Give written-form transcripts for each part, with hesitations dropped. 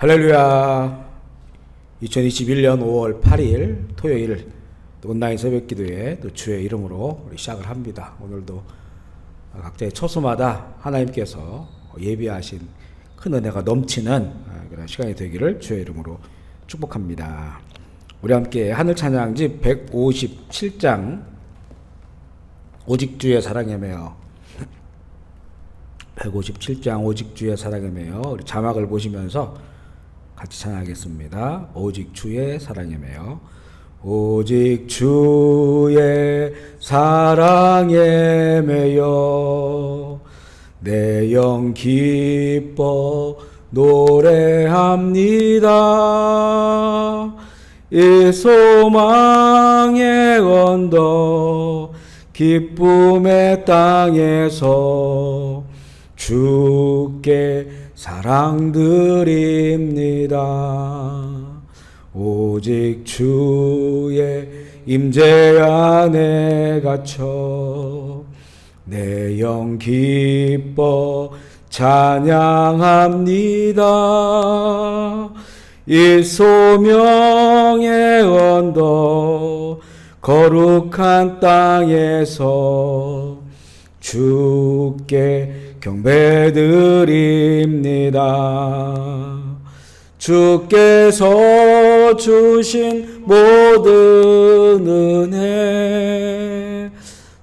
할렐루야. 2021년 5월 8일 토요일 온라인 새벽기도회 또 주의 이름으로 우리 시작을 합니다. 오늘도 각자의 처소마다 하나님께서 예비하신 큰 은혜가 넘치는 그런 시간이 되기를 주의 이름으로 축복합니다. 우리 함께 하늘 찬양지 157장 오직 주의 사랑에 매여 157장 오직 주의 사랑에 매여 우리 자막을 보시면서 같이 찬양하겠습니다. 오직 주의 사랑에 매여 오직 주의 사랑에 매여 내 영 기뻐 노래합니다. 이 소망의 언덕 기쁨의 땅에서 주께 사랑드립니다. 오직 주의 임재 안에 갇혀 내 영 기뻐 찬양합니다. 이 소명의 언덕 거룩한 땅에서 주께 경배드립니다. 주께서 주신 모든 은혜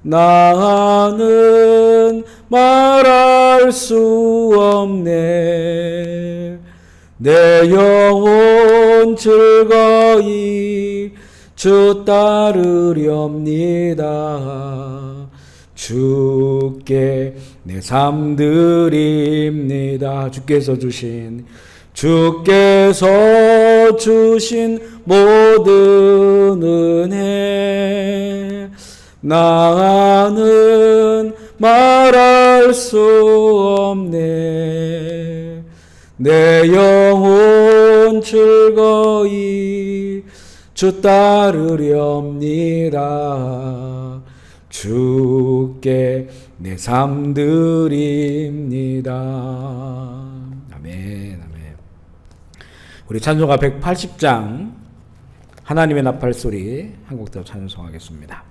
나는 말할 수 없네. 내 영혼 즐거이 주 따르렵니다. 주께 내 삶 드립니다. 주께서 주신 모든 은혜 나는 말할 수 없네. 내 영혼 즐거이 주 따르렵니다. 주께 내 삶 드립니다. 아멘, 아멘. 우리 찬송가 180장 하나님의 나팔소리 한 곡 더 찬송하겠습니다.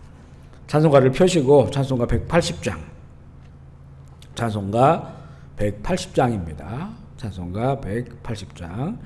찬송가를 펴시고 찬송가 180장 찬송가 180장입니다. 찬송가 180장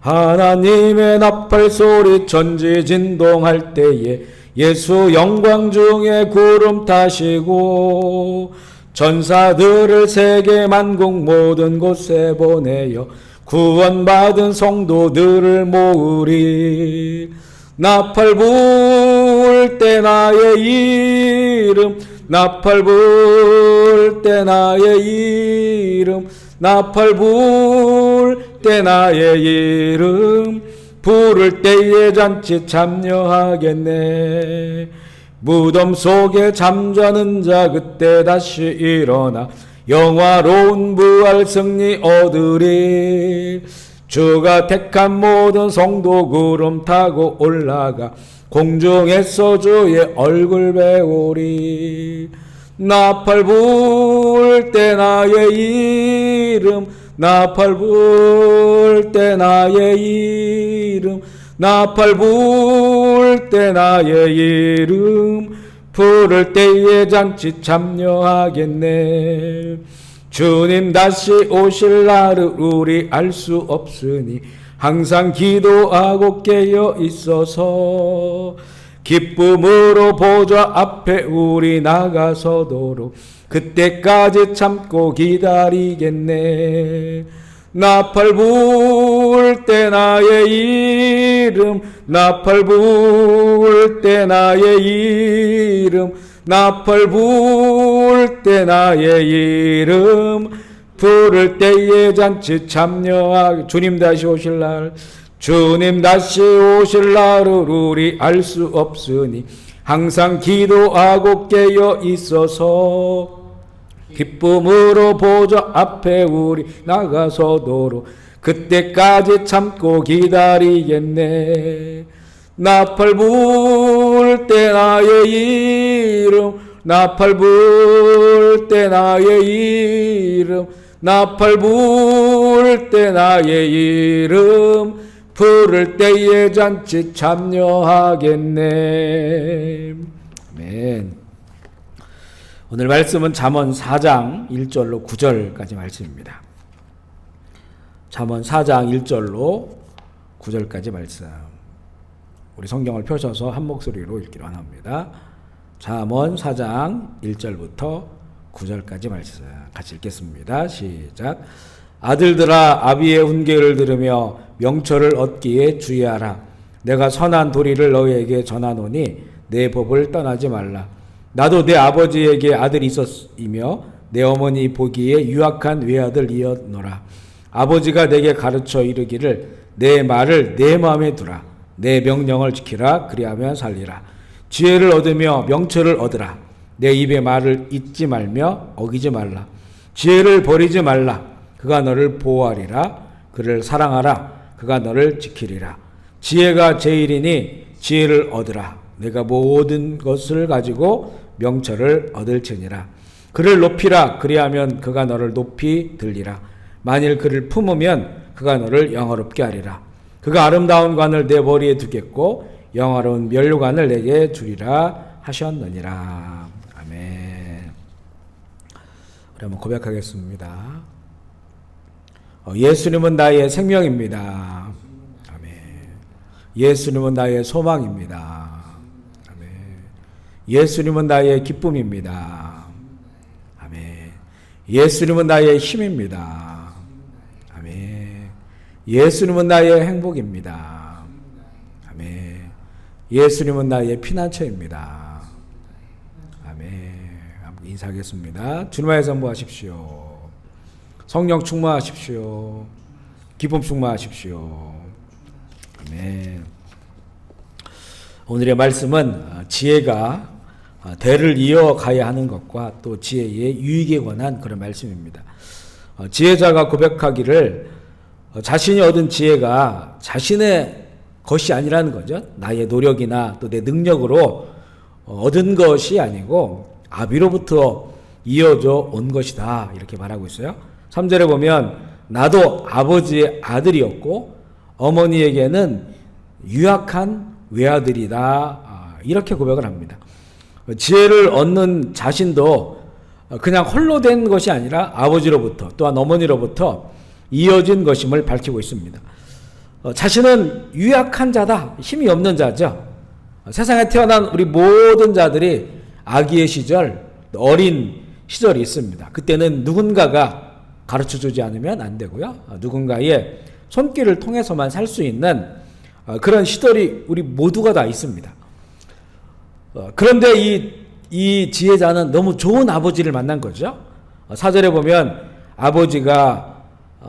하나님의 나팔소리 천지진동할 때에 예수 영광 중에 구름 타시고 전사들을 세계 만국 모든 곳에 보내어 구원받은 성도들을 모으리. 나팔 불 때 나의 이름 나팔 불 때 나의 이름 나팔 불 때 나의 이름 부를 때에 잔치 참여하겠네. 무덤 속에 잠자는 자 그때 다시 일어나 영화로운 부활 승리 얻으리. 주가 택한 모든 성도 구름 타고 올라가 공중에서 주의 얼굴 배우리. 나팔 불 때 나의 이름 나팔 불 때 나의 이름 나팔 불 때 나의 이름 부를 때에 잔치 참여하겠네. 주님 다시 오실 날을 우리 알 수 없으니 항상 기도하고 깨어 있어서 기쁨으로 보좌 앞에 우리 나가서도록 그때까지 참고 기다리겠네. 나팔 불 때 나의 이름 나팔 불 때 나의 이름 나팔 불 때 나의 이름 부를 때에 잔치 참여하게. 주님 다시 오실 날 주님 다시 오실 날을 우리 알 수 없으니 항상 기도하고 깨어 있어서 기쁨으로 보좌 앞에 우리 나가서도록 그때까지 참고 기다리겠네. 나팔 불 때 나의 이름 나팔 불 때 나의 이름 나팔 부를 때 나의 이름 부를 때에 잔치 참여하겠네. 아멘. 오늘 말씀은 잠언 4장 1절로 9절까지 말씀입니다. 잠언 4장 1절로 9절까지 말씀. 우리 성경을 펴셔서 한 목소리로 읽기로 합니다. 잠언 4장 1절부터 9절까지 말씀 같이 읽겠습니다. 시작. 아들들아 아비의 훈계를 들으며 명철을 얻기에 주의하라. 내가 선한 도리를 너희에게 전하노니 내 법을 떠나지 말라. 나도 내 아버지에게 아들이 있었으며 내 어머니 보기에 유악한 외아들이었노라. 아버지가 내게 가르쳐 이르기를 내 말을 내 마음에 두라. 내 명령을 지키라. 그리하면 살리라. 지혜를 얻으며 명철을 얻으라. 내 입의 말을 잊지 말며 어기지 말라. 지혜를 버리지 말라. 그가 너를 보호하리라. 그를 사랑하라. 그가 너를 지키리라. 지혜가 제일이니 지혜를 얻으라. 내가 모든 것을 가지고 명철을 얻을지니라. 그를 높이라. 그리하면 그가 너를 높이 들리라. 만일 그를 품으면 그가 너를 영화롭게 하리라. 그가 아름다운 관을 내 머리에 두겠고 영화로운 면류관을 내게 주리라 하셨느니라. 아멘. 우리 한번 고백하겠습니다. 예수님은 나의 생명입니다. 아멘. 예수님은 나의 소망입니다. 아멘. 예수님은 나의 기쁨입니다. 아멘. 예수님은 나의 힘입니다. 아멘. 예수님은 나의 행복입니다. 아멘. 예수님은 나의 피난처입니다. 아멘. 인사하겠습니다. 주님의 선포하십시오. 성령 충만하십시오. 기쁨 충만하십시오. 아멘. 오늘의 말씀은 지혜가 대를 이어가야 하는 것과 또 지혜의 유익에 관한 그런 말씀입니다. 지혜자가 고백하기를 자신이 얻은 지혜가 자신의 것이 아니라는 거죠. 나의 노력이나 또 내 능력으로 얻은 것이 아니고 아비로부터 이어져 온 것이다. 이렇게 말하고 있어요. 3절에 보면 나도 아버지의 아들이었고 어머니에게는 유악한 외아들이다. 이렇게 고백을 합니다. 지혜를 얻는 자신도 그냥 홀로 된 것이 아니라 아버지로부터 또한 어머니로부터 이어진 것임을 밝히고 있습니다. 자신은 유약한 자다. 힘이 없는 자죠. 세상에 태어난 우리 모든 자들이 아기의 시절, 어린 시절이 있습니다. 그때는 누군가가 가르쳐주지 않으면 안 되고요. 누군가의 손길을 통해서만 살 수 있는 그런 시절이 우리 모두가 다 있습니다. 그런데 이 지혜자는 너무 좋은 아버지를 만난 거죠. 4절에 보면 아버지가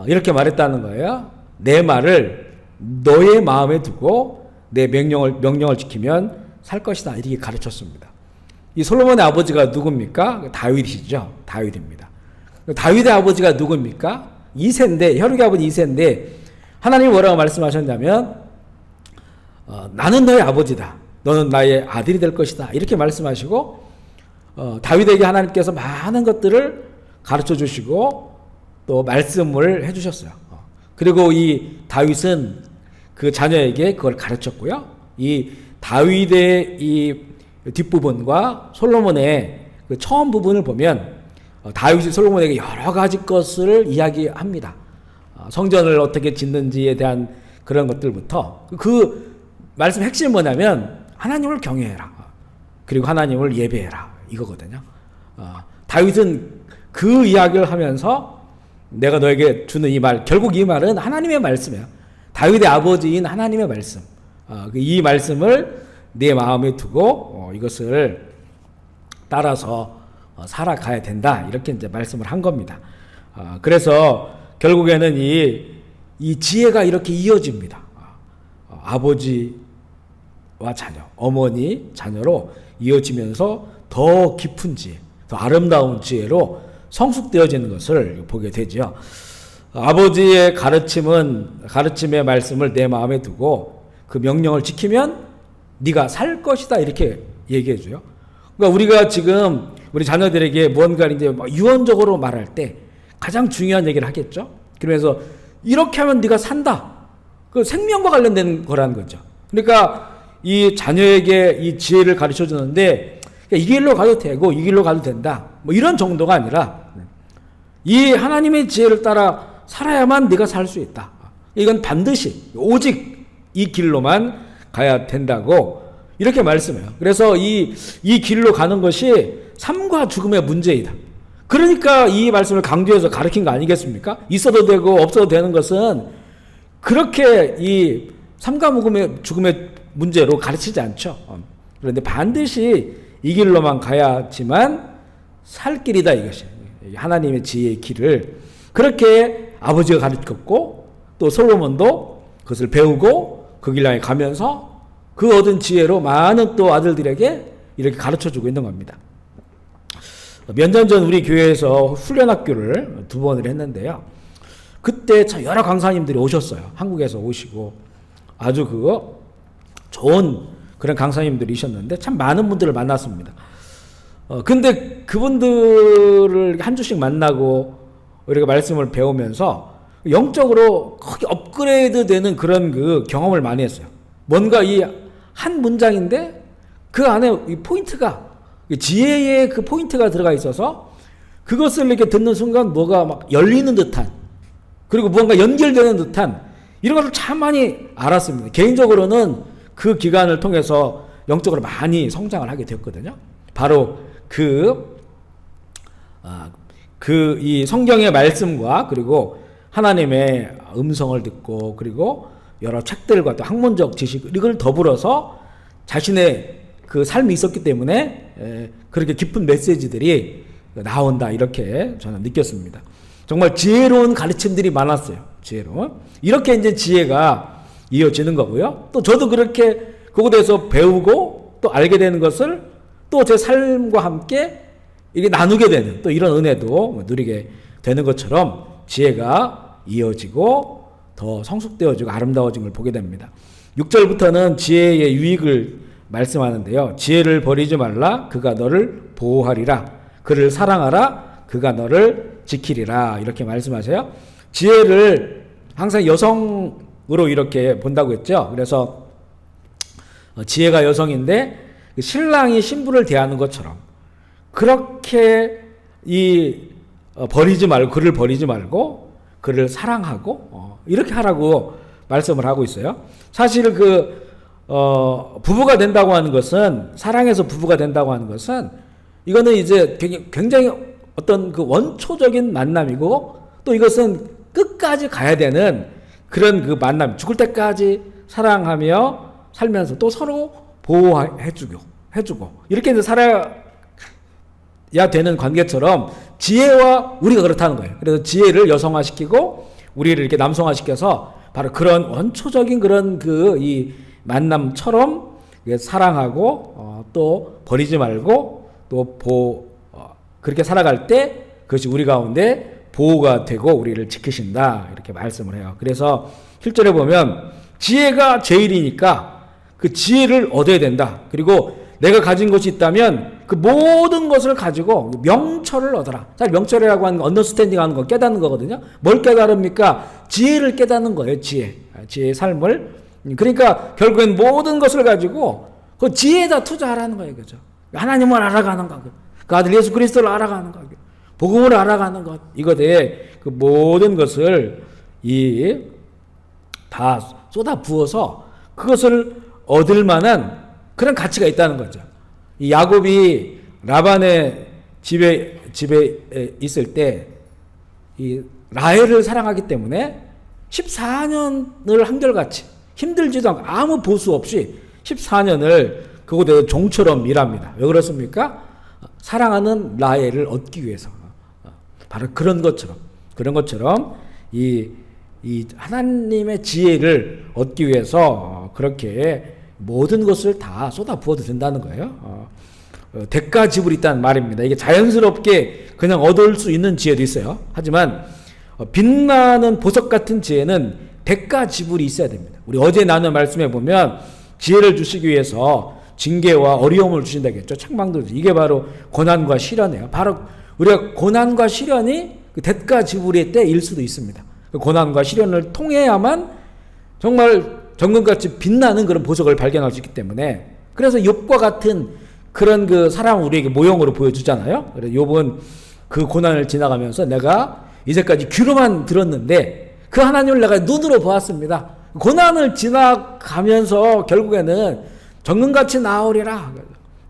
이렇게 말했다는 거예요. 내 말을 너의 마음에 두고 내 명령을 지키면 살 것이다. 이렇게 가르쳤습니다. 이 솔로몬의 아버지가 누굽니까? 다윗이죠. 다윗입니다. 다윗의 아버지가 누굽니까? 이새인데, 혈육의 아버지 이새인데 하나님이 뭐라고 말씀하셨냐면 나는 너의 아버지다. 너는 나의 아들이 될 것이다. 이렇게 말씀하시고 다윗에게 하나님께서 많은 것들을 가르쳐 주시고 또 말씀을 해 주셨어요. 그리고 이 다윗은 그 자녀에게 그걸 가르쳤고요. 이 다윗의 이 뒷부분과 솔로몬의 그 처음 부분을 보면 다윗이 솔로몬에게 여러 가지 것을 이야기합니다. 성전을 어떻게 짓는지에 대한 그런 것들부터 그 말씀 핵심이 뭐냐면 하나님을 경외해라. 그리고 하나님을 예배해라. 이거거든요. 다윗은 그 이야기를 하면서 내가 너에게 주는 이 말, 결국 이 말은 하나님의 말씀이에요. 다윗의 아버지인 하나님의 말씀. 이 말씀을 내 마음에 두고 이것을 따라서 살아가야 된다. 이렇게 이제 말씀을 한 겁니다. 그래서 결국에는 이 지혜가 이렇게 이어집니다. 아버지와 자녀, 어머니, 자녀로 이어지면서 더 깊은 지혜, 더 아름다운 지혜로 성숙되어지는 것을 보게 되죠. 아버지의 가르침의 말씀을 내 마음에 두고 그 명령을 지키면 네가 살 것이다. 이렇게 얘기해 줘요. 그러니까 우리가 지금 우리 자녀들에게 뭔가 이제 유언적으로 말할 때 가장 중요한 얘기를 하겠죠. 그러면서 이렇게 하면 네가 산다. 그 생명과 관련된 거라는 거죠. 그러니까 이 자녀에게 이 지혜를 가르쳐 주는데 이 길로 가도 되고 이 길로 가도 된다. 뭐 이런 정도가 아니라 이 하나님의 지혜를 따라 살아야만 네가 살 수 있다. 이건 반드시 오직 이 길로만 가야 된다고 이렇게 말씀해요. 그래서 이 길로 가는 것이 삶과 죽음의 문제이다. 그러니까 이 말씀을 강조해서 가르친 거 아니겠습니까? 있어도 되고 없어도 되는 것은 그렇게 이 삶과 죽음의 문제로 가르치지 않죠. 그런데 반드시 이 길로만 가야지만 살 길이다 이것이. 하나님의 지혜의 길을 그렇게 아버지가 가르쳤고 또 솔로몬도 그것을 배우고 그 길 향해 가면서 그 얻은 지혜로 많은 또 아들들에게 이렇게 가르쳐주고 있는 겁니다. 몇 년 전 우리 교회에서 훈련학교를 2번을 했는데요. 그때 참 여러 강사님들이 오셨어요. 한국에서 오시고 아주 좋은 그런 강사님들이셨는데 참 많은 분들을 만났습니다. 근데 그분들을 한 주씩 만나고 우리가 말씀을 배우면서 영적으로 크게 업그레이드 되는 그런 그 경험을 많이 했어요. 뭔가 이 한 문장인데 그 안에 이 포인트가 지혜의 그 포인트가 들어가 있어서 그것을 이렇게 듣는 순간 뭐가 막 열리는 듯한 그리고 무언가 연결되는 듯한 이런 것을 참 많이 알았습니다. 개인적으로는 그 기간을 통해서 영적으로 많이 성장을 하게 되었거든요. 바로 이 성경의 말씀과 그리고 하나님의 음성을 듣고 그리고 여러 책들과 또 학문적 지식 이걸 더불어서 자신의 그 삶이 있었기 때문에 그렇게 깊은 메시지들이 나온다 이렇게 저는 느꼈습니다. 정말 지혜로운 가르침들이 많았어요. 지혜로운 이렇게 이제 지혜가 이어지는 거고요. 또 저도 그렇게 그것에 대해서 배우고 또 알게 되는 것을 또 제 삶과 함께 이게 나누게 되는 또 이런 은혜도 누리게 되는 것처럼 지혜가 이어지고 더 성숙되어지고 아름다워진 걸 보게 됩니다. 6절부터는 지혜의 유익을 말씀하는데요. 지혜를 버리지 말라. 그가 너를 보호하리라. 그를 사랑하라. 그가 너를 지키리라. 이렇게 말씀하세요. 지혜를 항상 여성으로 이렇게 본다고 했죠. 그래서 지혜가 여성인데 신랑이 신부를 대하는 것처럼 그렇게 버리지 말고 그를 버리지 말고 그를 사랑하고 이렇게 하라고 말씀을 하고 있어요. 사실 부부가 된다고 하는 것은 사랑해서 부부가 된다고 하는 것은 이거는 이제 굉장히 어떤 그 원초적인 만남이고 또 이것은 끝까지 가야 되는 그런 그 만남 죽을 때까지 사랑하며 살면서 또 서로 보호해주고 이렇게 이제 살아야 되는 관계처럼 지혜와 우리가 그렇다는 거예요. 그래서 지혜를 여성화시키고 우리를 이렇게 남성화시켜서 바로 그런 원초적인 그런 이 만남처럼 사랑하고 또 버리지 말고 또 그렇게 살아갈 때 그것이 우리 가운데 보호가 되고 우리를 지키신다 이렇게 말씀을 해요. 그래서 7절에 보면 지혜가 제일이니까 그 지혜를 얻어야 된다. 그리고 내가 가진 것이 있다면 그 모든 것을 가지고 명철을 얻어라. 사실 명철이라고 하는 거 언더스탠딩 하는 거 깨닫는 거거든요. 뭘 깨달습니까? 지혜를 깨닫는 거예요. 지혜의 삶을. 그러니까 결국엔 모든 것을 가지고 그 지혜에다 투자하라는 거예요. 그죠? 하나님을 알아가는 거. 그 아들 예수 그리스도를 알아가는 거. 복음을 알아가는 것. 이것에 그 모든 것을 다 쏟아 부어서 그것을 얻을 만한 그런 가치가 있다는 거죠. 이 야곱이 라반의 집에 있을 때 이 라헬을 사랑하기 때문에 14년을 한결같이 힘들지도 않고 아무 보수 없이 14년을 그곳에 종처럼 일합니다. 왜 그렇습니까? 사랑하는 라헬을 얻기 위해서. 바로 그런 것처럼 이 하나님의 지혜를 얻기 위해서 그렇게 모든 것을 다 쏟아 부어도 된다는 거예요. 대가 지불이 있다는 말입니다. 이게 자연스럽게 그냥 얻을 수 있는 지혜도 있어요. 하지만 빛나는 보석 같은 지혜는 대가 지불이 있어야 됩니다. 우리 어제 나눈 말씀에 보면 지혜를 주시기 위해서 징계와 어려움을 주신다겠죠. 책망도 이게 바로 고난과 시련이에요. 바로 우리가 고난과 시련이 그 대가 지불의 때일 수도 있습니다. 그 고난과 시련을 통해야만 정말 정금같이 빛나는 그런 보석을 발견할 수 있기 때문에, 그래서 욥과 같은 그런 그 사람을 우리에게 모형으로 보여주잖아요. 그래서 욥은 그 고난을 지나가면서 내가 이제까지 귀로만 들었는데 그 하나님을 내가 눈으로 보았습니다. 고난을 지나가면서 결국에는 정금같이 나오리라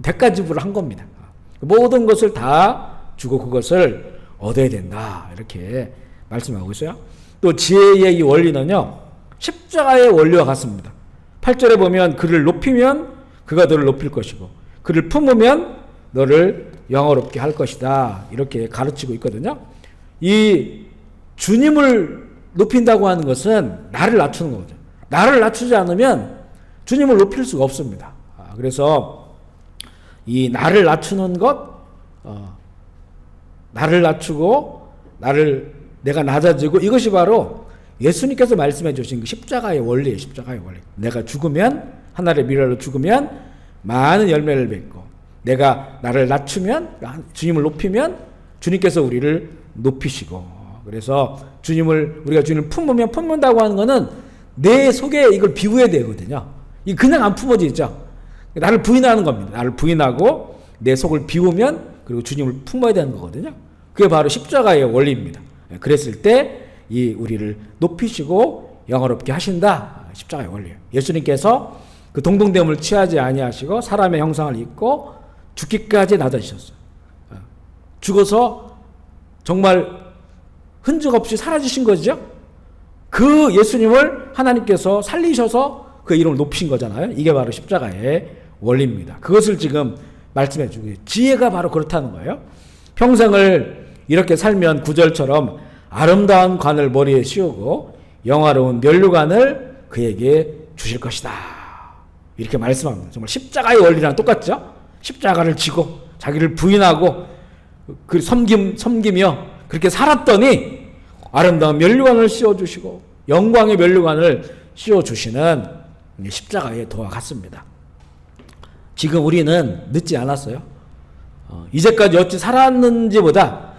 대가 지불을 한 겁니다. 모든 것을 다 주고 그것을 얻어야 된다, 이렇게 말씀하고 있어요. 또 지혜의 이 원리는요, 십자가의 원리와 같습니다. 8절에 보면 그를 높이면 그가 너를 높일 것이고 그를 품으면 너를 영화롭게 할 것이다, 이렇게 가르치고 있거든요. 이 주님을 높인다고 하는 것은 나를 낮추는 거죠. 나를 낮추지 않으면 주님을 높일 수가 없습니다. 그래서 이 나를 낮추는 것, 나를 낮추고 내가 낮아지고, 이것이 바로 예수님께서 말씀해 주신 그 십자가의 원리예요. 십자가의 원리. 내가 죽으면, 하나님의 미래로 죽으면 많은 열매를 맺고, 내가 나를 낮추면, 주님을 높이면 주님께서 우리를 높이시고, 그래서 우리가 주님을 품는다고 하는 것은 내 속에 이걸 비워야 되거든요. 이 그냥 안 품어지죠. 나를 부인하는 겁니다. 나를 부인하고 내 속을 비우면, 그리고 주님을 품어야 되는 거거든요. 그게 바로 십자가의 원리입니다. 그랬을 때 우리를 높이시고 영화롭게 하신다, 십자가의 원리예요. 예수님께서 그 동등됨을 취하지 아니하시고 사람의 형상을 입고 죽기까지 낮아지셨어요. 죽어서 정말 흔적 없이 사라지신 거죠. 그 예수님을 하나님께서 살리셔서 그 이름을 높이신 거잖아요. 이게 바로 십자가의 원리입니다. 그것을 지금 말씀해 주고, 지혜가 바로 그렇다는 거예요. 평생을 이렇게 살면 구절처럼 아름다운 관을 머리에 씌우고 영화로운 면류관을 그에게 주실 것이다, 이렇게 말씀합니다. 정말 십자가의 원리랑 똑같죠. 십자가를 지고 자기를 부인하고 그 섬기며 그렇게 살았더니 아름다운 면류관을 씌워주시고 영광의 면류관을 씌워주시는 십자가의 도와 같습니다. 지금 우리는 늦지 않았어요. 이제까지 어찌 살았는지보다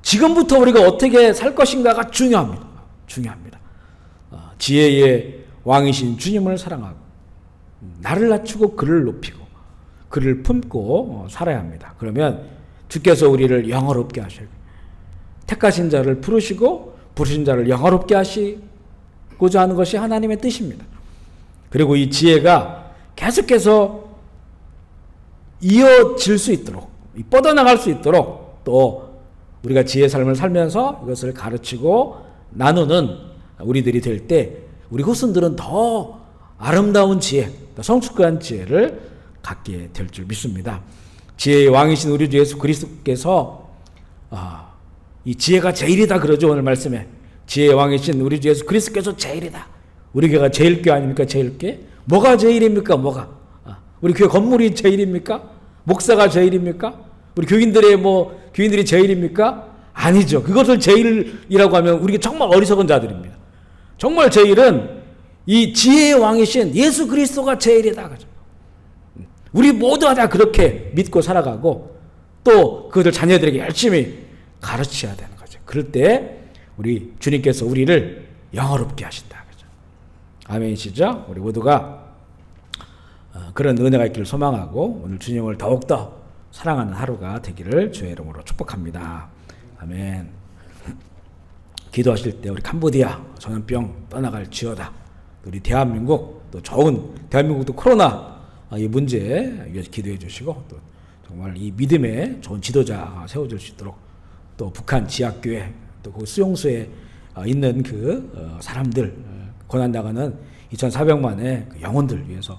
지금부터 우리가 어떻게 살 것인가가 중요합니다. 지혜의 왕이신 주님을 사랑하고 나를 낮추고 그를 높이고 그를 품고 살아야 합니다. 그러면 주께서 우리를 영화롭게 하셔요. 택하신 자를 부르시고 부르신 자를 영화롭게 하시고자 하는 것이 하나님의 뜻입니다. 그리고 이 지혜가 계속해서 이어질 수 있도록, 뻗어나갈 수 있도록, 또 우리가 지혜의 삶을 살면서 이것을 가르치고 나누는 우리들이 될 때 우리 후손들은 더 아름다운 지혜, 더 성숙한 지혜를 갖게 될 줄 믿습니다. 지혜의 왕이신 우리 주 예수 그리스도께서 이 지혜가 제일이다 그러죠. 오늘 말씀에 지혜의 왕이신 우리 주 예수 그리스도께서 제일이다. 우리 교회가 제일 교회 아닙니까? 제일 교회? 뭐가 제일입니까? 우리 교회 건물이 제일입니까? 목사가 제일입니까? 우리 교인들이 제일입니까? 아니죠. 그것을 제일이라고 하면 우리가 정말 어리석은 자들입니다. 정말 제일은 이 지혜의 왕이신 예수 그리스도가 제일이다. 우리 모두가 다 그렇게 믿고 살아가고 또 그들 자녀들에게 열심히 가르쳐야 되는 거죠. 그럴 때 우리 주님께서 우리를 영화롭게 하신다. 그죠? 아멘이시죠? 우리 모두가 그런 은혜가 있기를 소망하고 오늘 주님을 더욱더 사랑하는 하루가 되기를 주의 이름으로 축복합니다. 아멘. 기도하실 때 우리 캄보디아 전염병 떠나갈 지어다. 우리 대한민국 또 좋은 대한민국도 코로나 이 문제에 위해서 기도해 주시고 또 정말 이 믿음의 좋은 지도자 세워줄 수 있도록 또 북한 지하교회 또 그 수용소에 있는 그 사람들 고난당하는 2,400만의 그 영혼들 위해서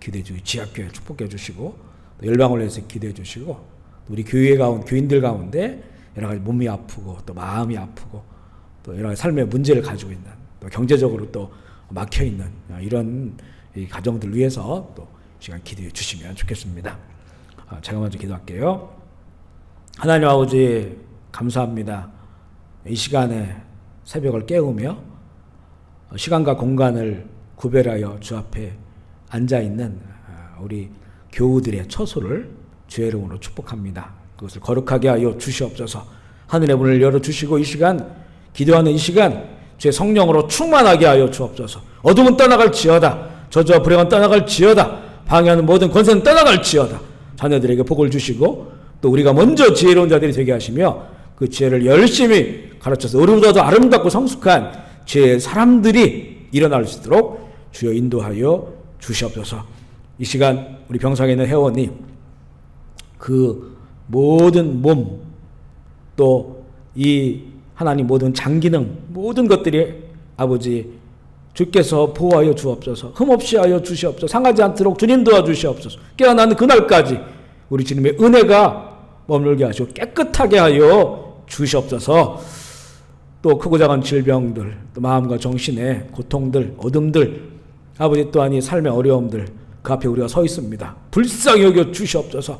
기도해 주시고 지하교회 축복해 주시고 또 열방을 위해서 기도해 주시고 또 우리 교회 가운데 교인들 가운데 여러 가지 몸이 아프고 또 마음이 아프고 또 여러 가지 삶의 문제를 가지고 있는 또 경제적으로 또 막혀 있는 이런 이 가정들 위해서 또 시간 기도해 주시면 좋겠습니다. 제가 먼저 기도할게요. 하나님 아버지 감사합니다. 이 시간에 새벽을 깨우며 시간과 공간을 구별하여 주 앞에 앉아있는 우리 교우들의 처소를 주의 이름으로 축복합니다. 그것을 거룩하게 하여 주시옵소서. 하늘의 문을 열어주시고 이 시간 기도하는 이 시간 주의 성령으로 충만하게 하여 주옵소서. 어둠은 떠나갈지어다. 저주와 불행은 떠나갈지어다. 방해하는 모든 권세는 떠나갈지어다. 자녀들에게 복을 주시고 또 우리가 먼저 지혜로운 자들이 되게 하시며 그 지혜를 열심히 가르쳐서 우리보다도 아름답고 성숙한 지혜의 사람들이 일어날 수 있도록 주여 인도하여 주시옵소서. 이 시간 우리 병상에 있는 회원이 그 모든 몸 또 이 하나님 모든 장기능 모든 것들이 아버지 주께서 보호하여 주옵소서. 흠없이 하여 주시옵소서. 상하지 않도록 주님 도와주시옵소서. 깨어나는 그날까지 우리 주님의 은혜가 머물게 하시고 깨끗하게 하여 주시옵소서. 또 크고 작은 질병들 또 마음과 정신의 고통들 어둠들 아버지 또한 이 삶의 어려움들 그 앞에 우리가 서 있습니다. 불쌍히 여겨 주시옵소서.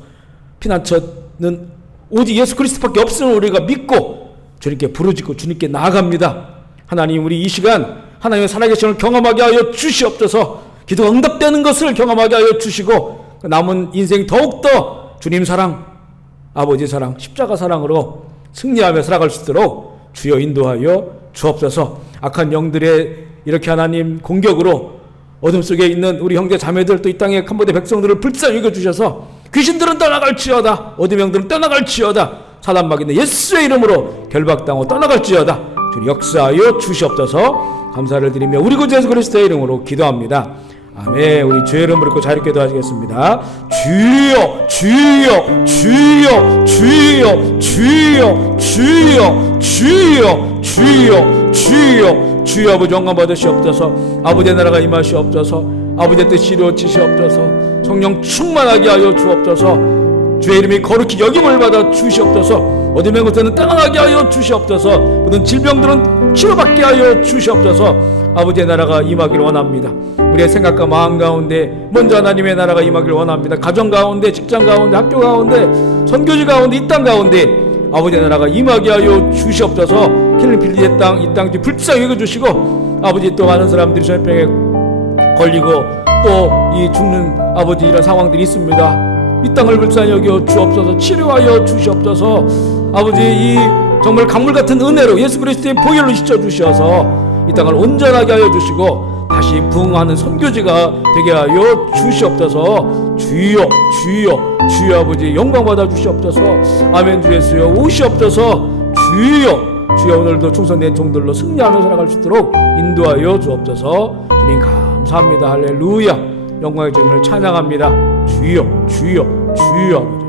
피난처는 오직 예수 그리스도밖에 없음을 우리가 믿고 주님께 부르짖고 주님께 나아갑니다. 하나님 우리 이 시간 하나님의 살아계심을 경험하게 하여 주시옵소서. 기도가 응답되는 것을 경험하게 하여 주시고 남은 인생 더욱더 주님 사랑 아버지 사랑 십자가 사랑으로 승리하며 살아갈 수 있도록 주여 인도하여 주옵소서. 악한 영들의 이렇게 하나님 공격으로 어둠 속에 있는 우리 형제 자매들 또 이 땅의 캄보디아 백성들을 불쌍히 여겨주셔서 귀신들은 떠나갈지어다. 어둠 영들은 떠나갈지어다. 사단마귀는 예수의 이름으로 결박당하고 떠나갈지어다. 주님 역사하여 주시옵소서. 감사를 드리며 우리 구주 예수 그리스도의 이름으로 기도합니다. 아멘. 우리 주의 이름을 읽고 자유롭게 기도하시겠습니다. 주여 주여 주여 주여 주여 주여 주여 주여 주여 주여 아버지 영광 받으시옵소서. 아버지의 나라가 임하시옵소서. 아버지의 뜻이 이루어지시옵소서. 성령 충만하게 하여 주옵소서. 주의 이름이 거룩히 여김을 받아 주시옵소서. 어둠의 것들은 떠나가게 하여 주시옵소서. 모든 질병들은 치료받게 하여 주시옵소서. 아버지의 나라가 임하기를 원합니다. 우리의 생각과 마음 가운데 먼저 하나님의 나라가 임하기를 원합니다. 가정 가운데 직장 가운데 학교 가운데 선교지 가운데 이 땅 가운데 아버지의 나라가 임하게 하여 주시옵소서. 킬링필드의 땅 이 땅 불쌍히 여겨주시고 아버지 또 많은 사람들이 전염병에 걸리고 또 이 죽는 아버지 이런 상황들이 있습니다. 이 땅을 불쌍히 여겨 주옵소서. 치료하여 주시옵소서. 아버지 이 정말 강물 같은 은혜로 예수 그리스도의 보혈로 씻어주셔서 이 땅을 온전하게 하여 주시고 다시 부흥하는 선교지가 되게 하여 주시옵소서. 주여 주여 주여 아버지 영광 받아 주시옵소서. 아멘. 주 예수여 오시옵소서. 주여 주여 오늘도 충성된 종들로 승리하며 살아갈 수 있도록 인도하여 주옵소서. 주님 감사합니다. 할렐루야. 영광의 주님을 찬양합니다. 주여 주여 주여